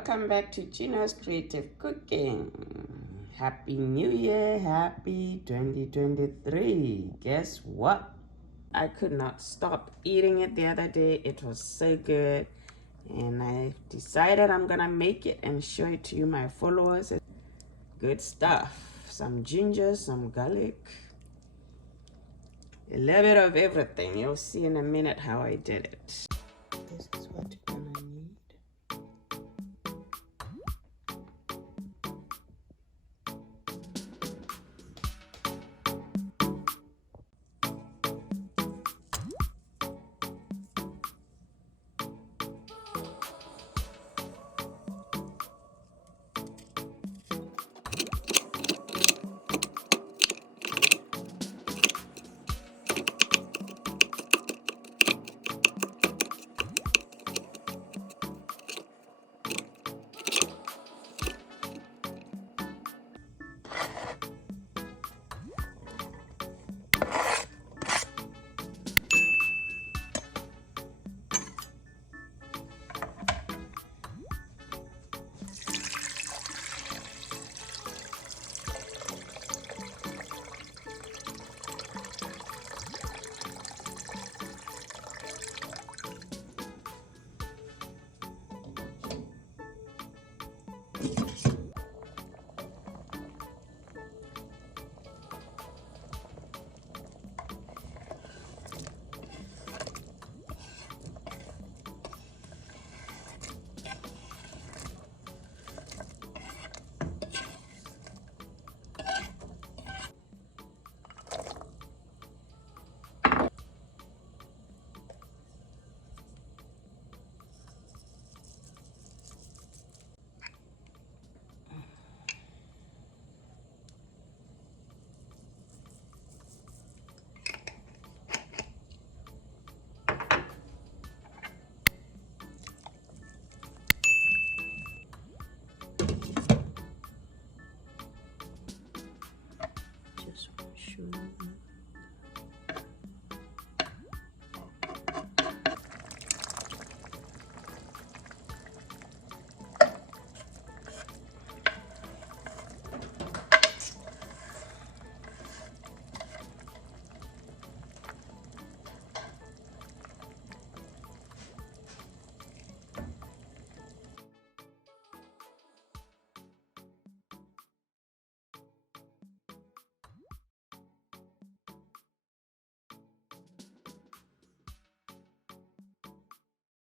welcome back to Gino's Creative Cooking. Happy New Year, happy 2023. Guess what? I could not stop eating it the other day. It was so good. And I decided I'm gonna make it and show it to you, my followers. Good stuff. Some ginger, some garlic, a little bit of everything. You'll see in a minute how I did it. This is what